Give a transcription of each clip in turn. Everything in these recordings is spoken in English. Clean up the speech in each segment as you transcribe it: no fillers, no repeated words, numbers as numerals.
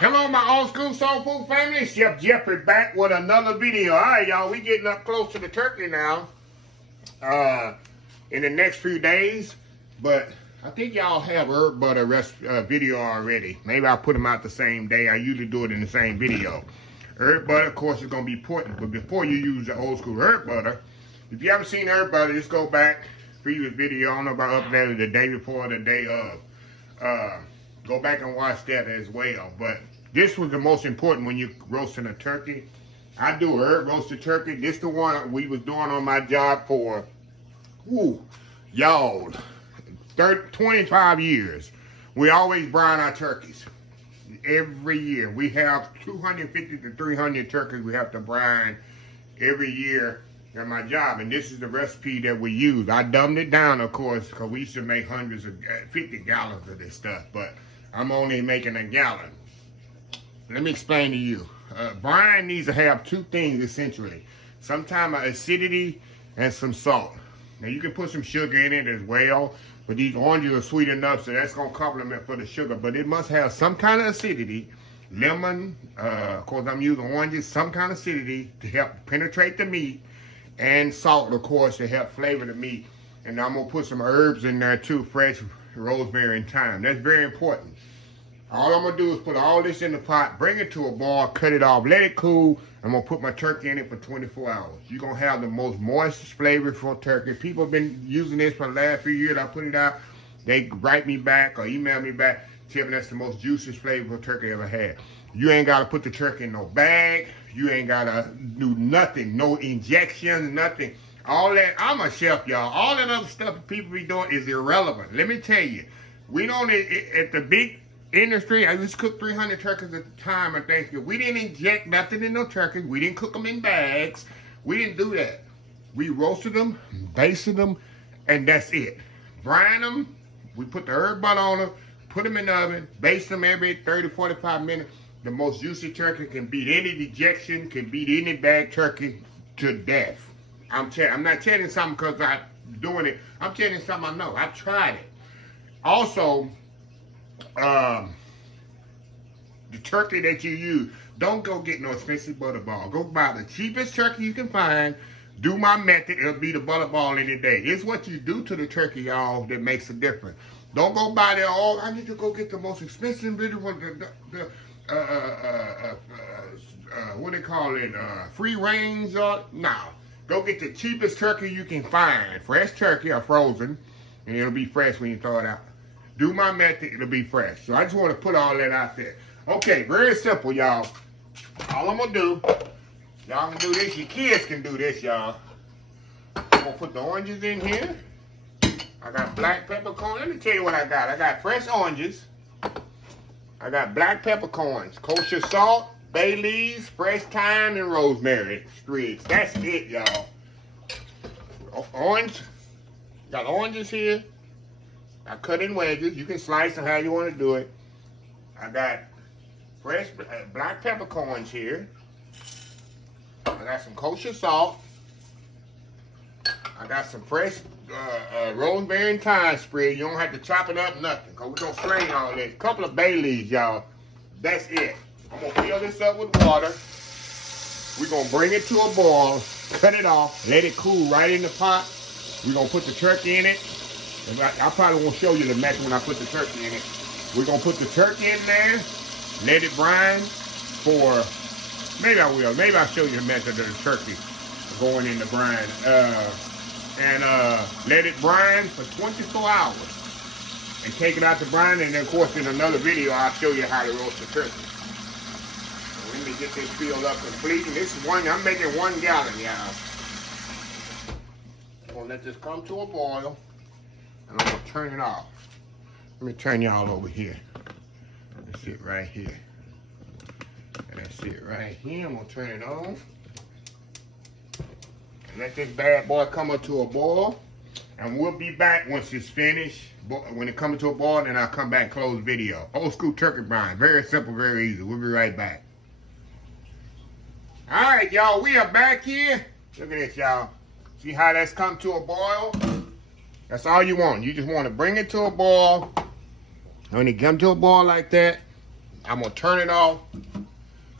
Hello, my old school soul food family. It's Chef Jeffrey back with another video. All right, y'all, we getting up close to the turkey now. In the next few days, but I think y'all have herb butter video already. Maybe I'll put them out the same day. I usually do it in the same video. Herb butter, of course, is going to be important, but before you use the old school herb butter, if you haven't seen herb butter, just go back, previous video. I don't know if I uploaded the day before or the day of. Go back and watch that as well. But this was the most important when you're roasting a turkey. I do herb roasted turkey. This the one we was doing on my job for, y'all, 25 years. We always brine our turkeys. Every year. We have 250 to 300 turkeys we have to brine every year at my job. And this is the recipe that we use. I dumbed it down, of course, because we used to make hundreds of 50 gallons of this stuff. But I'm only making a gallon. Let me explain to you. Brine needs to have two things, essentially. Sometimes acidity and some salt. Now, you can put some sugar in it as well, but these oranges are sweet enough, so that's going to complement for the sugar. But it must have some kind of acidity. Lemon, of course, I'm using oranges, some kind of acidity to help penetrate the meat, and salt, of course, to help flavor the meat. And I'm going to put some herbs in there, too, fresh rosemary and thyme. That's very important. All I'm going to do is put all this in the pot, bring it to a boil, cut it off, let it cool. I'm going to put my turkey in it for 24 hours. You're going to have the most moist, flavorful turkey. People have been using this for the last few years. I put it out. They write me back or email me back, tell me that's the most juiciest, flavorful turkey I ever had. You ain't got to put the turkey in no bag. You ain't got to do nothing, no injections, nothing. All that, I'm a chef, y'all. All that other stuff people be doing is irrelevant. Let me tell you, we don't, at the big industry, I used to cook 300 turkeys at the time of Thanksgiving. We didn't inject nothing in no turkeys. We didn't cook them in bags. We didn't do that. We roasted them, basted them, and that's it. Brine them. We put the herb butter on them, put them in the oven, baste them every 30, 45 minutes. The most juicy turkey can beat any dejection, can beat any bag turkey to death. I'm not telling you something because I'm doing it. I'm telling you something I know. I've tried it. Also, the turkey that you use, don't go get no expensive butterball. Go buy the cheapest turkey you can find. Do my method. It'll be the butterball any day. It's what you do to the turkey, y'all, that makes a difference. Don't go buy that, oh, I need to go get the most expensive, what they call it, free range, no. Go get the cheapest turkey you can find. Fresh turkey or frozen, and it'll be fresh when you throw it out. Do my method, it'll be fresh. So I just want to put all that out there. Okay, very simple, y'all. All I'm going to do, y'all can do this. Your kids can do this, y'all. I'm going to put the oranges in here. I got black peppercorns. Let me tell you what I got. I got fresh oranges. I got black peppercorns, kosher salt, bay leaves, fresh thyme, and rosemary sprigs. That's it, y'all. Orange. Got oranges here. I cut in wedges. You can slice them how you want to do it. I got fresh black peppercorns here. I got some kosher salt. I got some fresh rosemary and thyme sprig. You don't have to chop it up, nothing, because we're going to strain all this. A couple of bay leaves, y'all. That's it. I'm going to fill this up with water. We're going to bring it to a boil, cut it off, let it cool right in the pot. We're going to put the turkey in it. I probably won't show you the method when I put the turkey in it. We're going to put the turkey in there, let it brine for, maybe I will. Maybe I'll show you the method of the turkey going in the brine. Let it brine for 24 hours. And take it out to brine, and then, of course, in another video, I'll show you how to roast the turkey. So let me get this filled up completely. This is I'm making 1 gallon, y'all. I'm going to let this come to a boil. And I'm going to turn it off. Let me turn y'all over here. That's it right here. That's it right here. I'm going to turn it on. And let this bad boy come up to a boil. And we'll be back once it's finished. When it comes to a boil, then I'll come back and close the video. Old school turkey brine. Very simple, very easy. We'll be right back. All right, y'all. We are back here. Look at this, y'all. See how that's come to a boil? That's all you want. You just want to bring it to a boil. When it comes to a boil like that, I'm gonna turn it off.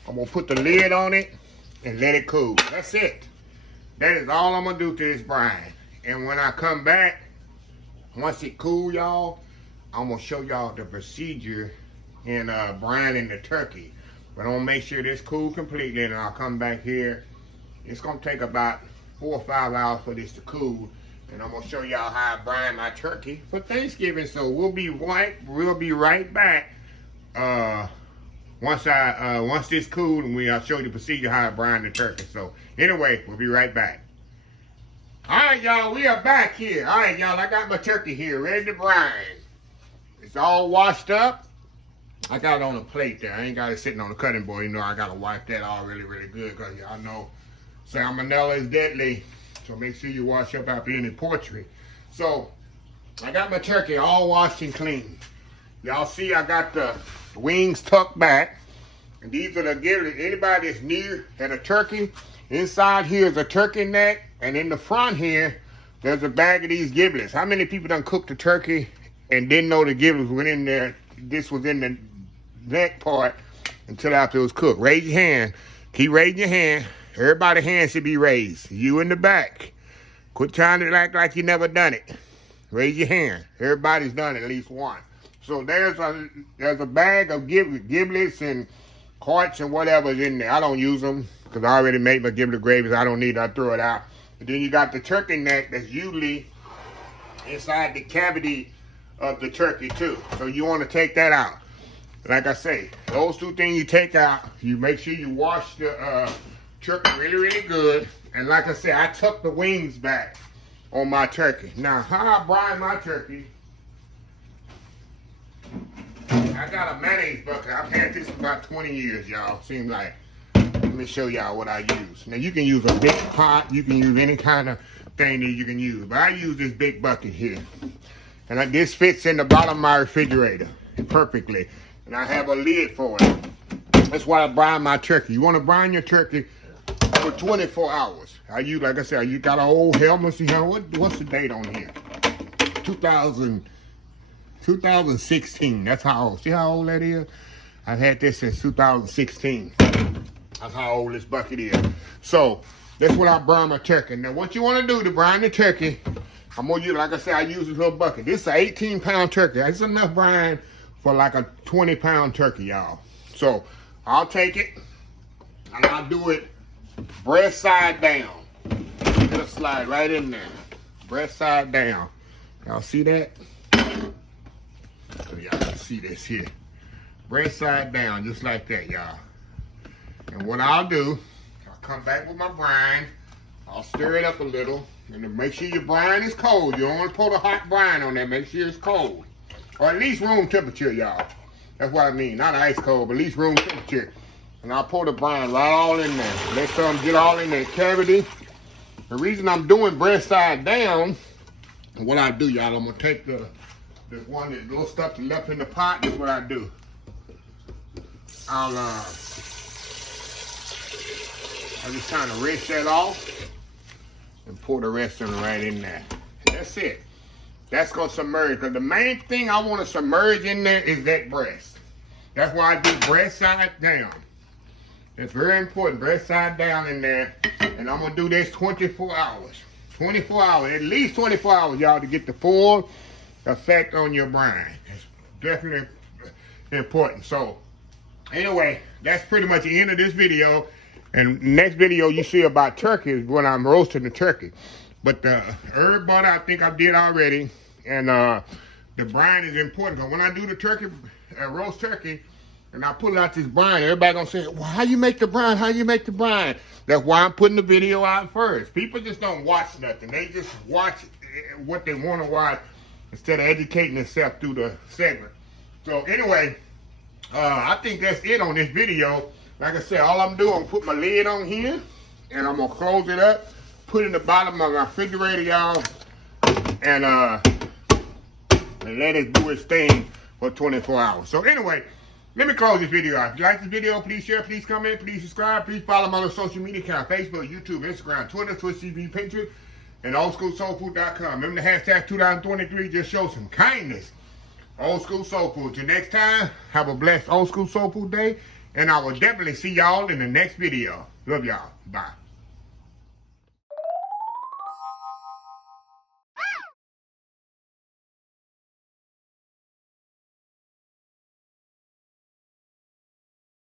I'm gonna put the lid on it and let it cool. That's it. That is all I'm gonna do to this brine. And when I come back, once it cool, y'all, I'm gonna show y'all the procedure in brining the turkey. But I'm gonna make sure this cool completely, and I'll come back here. It's gonna take about 4 or 5 hours for this to cool, and I'm gonna show y'all how I brine my turkey for Thanksgiving. So we'll be right back once this cooled, and I'll show you the procedure how I brine the turkey. So anyway, we'll be right back. All right, y'all, we are back here. All right, y'all, I got my turkey here ready to brine. It's all washed up. I got it on a plate there. I ain't got it sitting on the cutting board. You know, I gotta wipe that all really, really good, because y'all know salmonella is deadly. So make sure you wash up after any poultry. So I got my turkey all washed and clean. Y'all see I got the wings tucked back. And these are the giblets. Anybody that's near at a turkey, inside here is a turkey neck. And in the front here, there's a bag of these giblets. How many people done cooked the turkey and didn't know the giblets went in there? This was in the neck part until after it was cooked. Raise your hand. Keep raising your hand. Everybody's hand should be raised. You in the back. Quit trying to act like you never done it. Raise your hand. Everybody's done at least one. So there's a bag of giblets and carts and whatever's in there. I don't use them because I already made my giblet gravy. I don't need it. I throw it out. And then you got the turkey neck that's usually inside the cavity of the turkey too. So you want to take that out. Like I say, those two things you take out. You make sure you wash the turkey really, really good. And like I said, I tuck the wings back on my turkey. Now, how I brine my turkey, I got a mayonnaise bucket. I've had this for about 20 years, y'all. Seems like. Let me show y'all what I use. Now, you can use a big pot. You can use any kind of thing that you can use. But I use this big bucket here. And this fits in the bottom of my refrigerator perfectly. And I have a lid for it. That's why I brine my turkey. You want to brine your turkey for 24 hours. Like I said, you got an old helmet. See how, what's the date on here? 2016. That's how old. See how old that is? I've had this since 2016. That's how old this bucket is. So that's what I brine my turkey. Now, what you want to do to brine the turkey, I'm gonna use, like I said, I use this little bucket. This is an 18-pound turkey. That's enough brine for like a 20-pound turkey, y'all. So I'll take it and I'll do it breast side down. Just slide right in there. Breast side down. Y'all see that? So y'all can see this here. Breast side down, just like that, y'all. And what I'll do, I'll come back with my brine. I'll stir it up a little. And make sure your brine is cold. You don't want to pour the hot brine on there. Make sure it's cold. Or at least room temperature, y'all. That's what I mean. Not ice cold, but at least room temperature. And I'll pour the brine right all in there. Let some get all in that cavity. The reason I'm doing breast side down, what I do, y'all, I'm going to take the one that little stuff left in the pot. That's what I do. I'll just kind of rinse that off and pour the rest of it right in there. That's it. That's going to submerge. Because the main thing I want to submerge in there is that breast. That's why I do breast side down. It's very important. Breast side down in there. And I'm going to do this 24 hours. 24 hours. At least 24 hours, y'all, to get the full effect on your brine. It's definitely important. So, anyway, that's pretty much the end of this video. And next video you see about turkey is when I'm roasting the turkey. But the herb butter I think I did already. And the brine is important. Because when I do the turkey, roast turkey, and I pull out this brine, everybody gonna say, well, how you make the brine? How you make the brine? That's why I'm putting the video out first. People just don't watch nothing. They just watch what they want to watch instead of educating themselves through the segment. So anyway, I think that's it on this video. Like I said, all I'm doing, I'm put my lid on here, and I'm gonna close it up, put it in the bottom of my refrigerator, y'all, and let it do its thing for 24 hours. So anyway, let me close this video out. If you like this video, please share, please comment, please subscribe, please follow my other social media account, Facebook, YouTube, Instagram, Twitter, Twitch TV, Pinterest, and oldschoolsoulfood.com. Remember the hashtag 2023, just show some kindness. Old School Soul Food. Till next time, have a blessed Old School Soul Food day. And I will definitely see y'all in the next video. Love y'all. Bye.